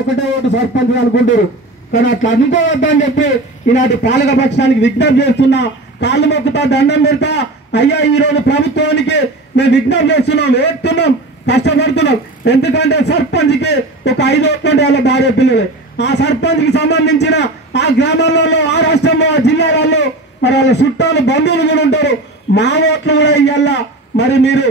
ఒకటే ఓటు సర్పంచ్ అనుకుంటారు. కానీ అట్లా అనుకోవద్దని చెప్పి ఈనాటి పాలక పక్షానికి విజ్ఞప్తి చేస్తున్నా. కాళ్ళు మొక్కుతా, దండం పెడతా. అయ్యా, ఈ రోజు ప్రభుత్వానికి మేము విజ్ఞప్తి చేస్తున్నాం, వేస్తున్నాం, కష్టపడుతున్నాం. ఎందుకంటే సర్పంచ్ కి ఒక 5 ఓట్లు ఉంటే వాళ్ళ భార్య పిల్లలే. ఆ సర్పంచ్ కి సంబంధించిన ఆ గ్రామాలలో, ఆ రాష్ట్రంలో, ఆ జిల్లాలలో మరి వాళ్ళ చుట్టాలు, బంధువులు కూడా ఉంటారు. మా ఓట్లు కూడా ఇయ్యాల. మరి మీరు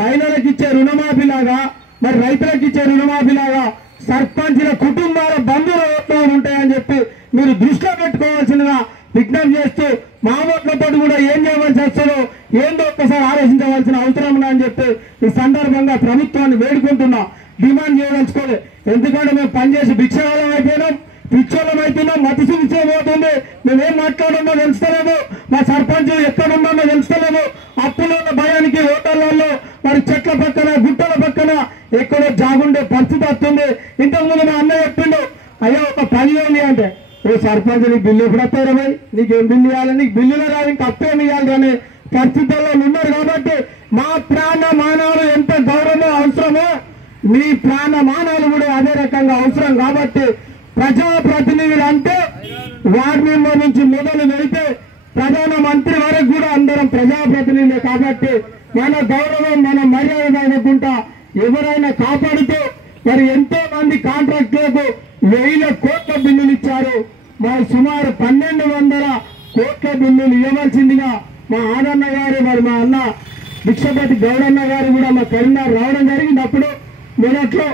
మహిళలకు ఇచ్చే రుణమాఫీలాగా, మరి రైతులకు ఇచ్చే రుణమాఫీలాగా సర్పంచ్ల కుటుంబాల బంధువుల ఓట్లు ఉంటాయని చెప్పి మీరు దృష్టిలో పెట్టుకోవాల్సిందిగా విజ్ఞప్తి చేస్తూ, మా ఓట్లతో కూడా ఏం చేయవలసి వస్తుందో ఏందో ఒక్కసారి ఆలోచించవలసిన అవసరం ఉందా అని చెప్పి ఈ సందర్భంగా ప్రభుత్వాన్ని వేడుకుంటున్నా. డిమాండ్ చేయదలుచుకోలే. ఎందుకంటే మేము పనిచేసి భిక్షాలం అయిపోయినాం, పిచ్చోళ్ళం అవుతున్నాం, మతి చూపించబోతుంది. మేమేం మాట్లాడున్నా తెలుస్తలేదు, మా సర్పంచ్ ఎక్కడున్నా తెలుస్తలేదు. అప్పులో ఉన్న భయానికి హోటళ్లలో, మరి చెట్ల పక్కన, గుట్టల పక్కన ఎక్కడో జాగుండే పరిస్థితి వస్తుంది. ఇంతకుముందు మా అన్న చెప్పిండు, అయ్యో ఒక పని ఏంటి అంటే, ఓ సర్పంచ్ నీకు బిల్లు ఎప్పుడు వస్తారో భయ్, నీకేం బిల్లు ఇవ్వాలి, నీకు బిల్లులో రాదు, ఇంకా అప్పేమి ఇవ్వాలి అనే పరిస్థితుల్లో ఉన్నారు. కాబట్టి మా ప్రాణ మానాలు ఎంత గౌరవమో అవసరమో మీ ప్రాణ మానాలు కూడా అదే రకంగా అవసరం. కాబట్టి ప్రజాప్రతినిధులు అంటే వార్డు మెంబర్ నుంచి మొదలు వెళితే ప్రధానమంత్రి వరకు కూడా అందరం ప్రజాప్రతినిధులే. కాబట్టి మన గౌరవం, మన మర్యాద అనుకుంటా ఎవరైనా కాపాడుతూ మరి ఎంతో మంది కాంట్రాక్టులకు 1000 కోట్ల బిల్లులు ఇచ్చారు. మరి సుమారు 1200 కోట్ల బిల్లులు ఇవ్వవలసిందిగా మా ఆదన్న గారు, మరి మా అన్న భిక్షపతి గౌడన్న గారు కూడా మా కరీంనగర్ రావడం జరిగింది. అప్పుడు మొదట్లో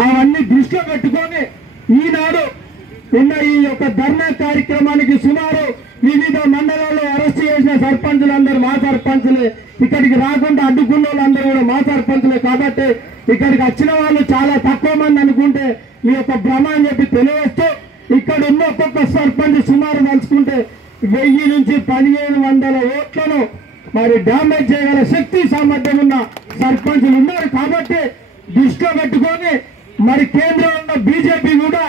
అవన్నీ దృష్టిలో పెట్టుకొని ఈనాడు ఉన్న ఈ యొక్క ధర్నా కార్యక్రమానికి సుమారు వివిధ మండలాల్లో అరెస్ట్ చేసిన సర్పంచులందరూ మా సర్పంచులే. ఇక్కడికి రాకుండా అడ్డుకున్న వాళ్ళందరూ కూడా మా సర్పంచులే. కాబట్టి ఇక్కడికి వచ్చిన వాళ్ళు చాలా తక్కువ మంది అనుకుంటే మీ యొక్క భ్రమ అని చెప్పి తెలియజేస్తూ, ఇక్కడ ఉన్న ఒక్కొక్క సర్పంచ్ సుమారు తలుచుకుంటే 1000 నుంచి 1500 ఓట్లను మరి డ్యామేజ్ చేయగల శక్తి సామర్థ్యం ఉన్న సర్పంచులు ఉన్నారు. కాబట్టి దృష్టిలో పెట్టుకొని మరి కేంద్రంలో బీజేపీ కూడా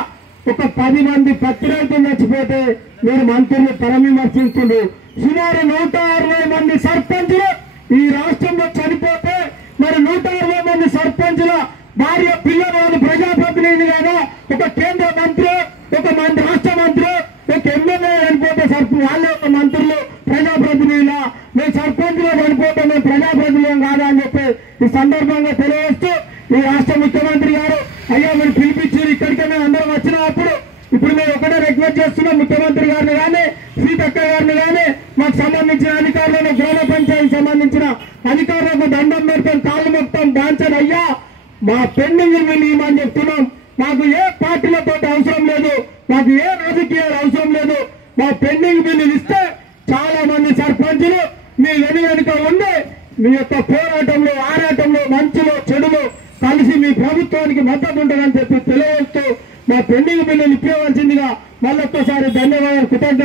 ఒక 10 మంది పత్తి రైతులు చచ్చిపోతే మీరు మంత్రులు పరమిమర్శిస్తున్నారు. సుమారు 160 మంది సర్పంచులు ఈ రాష్ట్రంలో చనిపోతే మరి 160 మంది సర్పంచుల భార్య పిల్లలు ప్రజాప్రతినిధి కదా, ఒక కేంద్ర మంత్రి, ఒక రాష్ట్ర మంత్రి, ఒక ఎమ్మెల్యే చనిపోతే వాళ్ళే ఒక మంత్రులు ప్రజాప్రతినిధుల, మేము సర్పంచులు చనిపోతే మేము ప్రజాప్రతినిధులం కాదా అని చెప్పి ఈ సందర్భంగా తెలియజేస్తూ, ఈ రాష్ట్ర ముఖ్యమంత్రి గారు అయ్యా మీరు పిలిపించారు, ఇక్కడికే మేము అందరం వచ్చినప్పుడు ఇప్పుడు మేము ఒకటే రిక్వెస్ట్ చేస్తున్నాం ముఖ్యమంత్రి గారిని కానీ, సీతక్క గారిని కానీ, మాకు సంబంధించిన అధికారులను, గ్రామ పంచాయతీ సంబంధించిన అధికారులకు దండం పెడతాం, కాళ్ళు మొత్తం బాంచని అయ్యా మా పెండింగ్ బిల్లు ఇవ్వమని చెప్తున్నాం. మాకు ఏ పార్టీలతో అవసరం లేదు, మాకు ఏ రాజకీయాలు అవసరం లేదు. మా పెండింగ్ బిల్లులు ఇస్తే చాలా మంది సర్పంచులు మీ వెనుక ఉండి మీ యొక్క పోరాటంలో, ఆరాటంలో, మంచులో, చెడులో కలిసి మీ ప్రభుత్వానికి మద్దతు ఉంటుందని చెప్పి తెలియజేస్తూ మా పెండింగ్ బిల్లులు ఇప్పవలసిందిగా మళ్ళొక్కసారి ధన్యవాదాలు, కృతజ్ఞతలు.